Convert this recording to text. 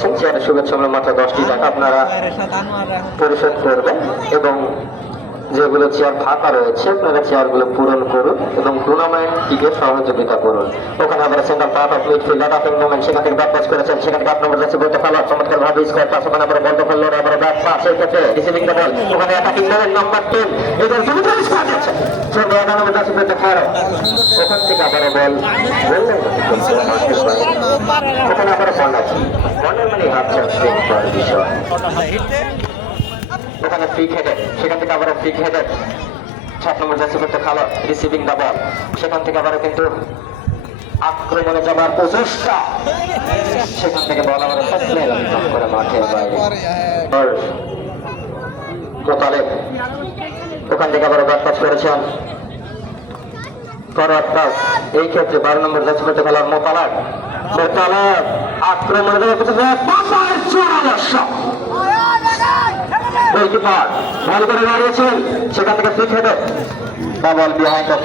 যাচ্ছেন, চেয়ারের শুভেচ্ছা মূল্য মাত্র 10টি টাকা আপনারা পরিশোধ করবেন এবং যেগুলো চেয়ার ফাঁকা রয়েছে আপনারা চেয়ারগুলো পূরণ করুন এবং টুর্নামেন্ট টিকে সহযোগিতা করুন। ওখানে আবার centre part of midfield attacking movement, সেখান থেকে ব্যাক পাস করেছেন, সেখান থেকে 8 নম্বর জার্সি বলতে খেলা চমৎকার ভাবে স্কোয়ার পাস, ওখানে আবার বল দখল করে আবার ব্যাক পাস, এই ক্ষেত্রে রিসিভিং দ্য বল, ওখানে অ্যাটাকিং মুভমেন্ট নাম্বার 10 এদের চমৎকার স্কোয়ার দিচ্ছে চলবে 8 নম্বর জার্সি বলতে খেলা, ওখান থেকে আবার বল ওখানে আবার কর্নার মানে হাফ চান্স করার বিষয়, ওখানে ফ্রি হেডেড, সেখান থেকে আবার ফ্রি হেডেড 7 নম্বর জার্সি করতে খেলো রিসিভিং দা বল, সেখান থেকে আবার কিন্তু আক্রমণে যাবার প্রচেষ্টা, সেখান থেকে বল আবার করে মাঠের বাইরে মোতালেব, ওখান থেকে আবার ব্যাক পাস করেছেন ফরওয়ার্ড পাস, এই ক্ষেত্রে 12 নম্বর জার্সি করতে খেলার মোতালেব আক্রমণে যাবার প্রচেষ্টা গোলকিপার ভালো করে দাঁড়িয়েছেন, সেখান থেকে free headed, ball behind the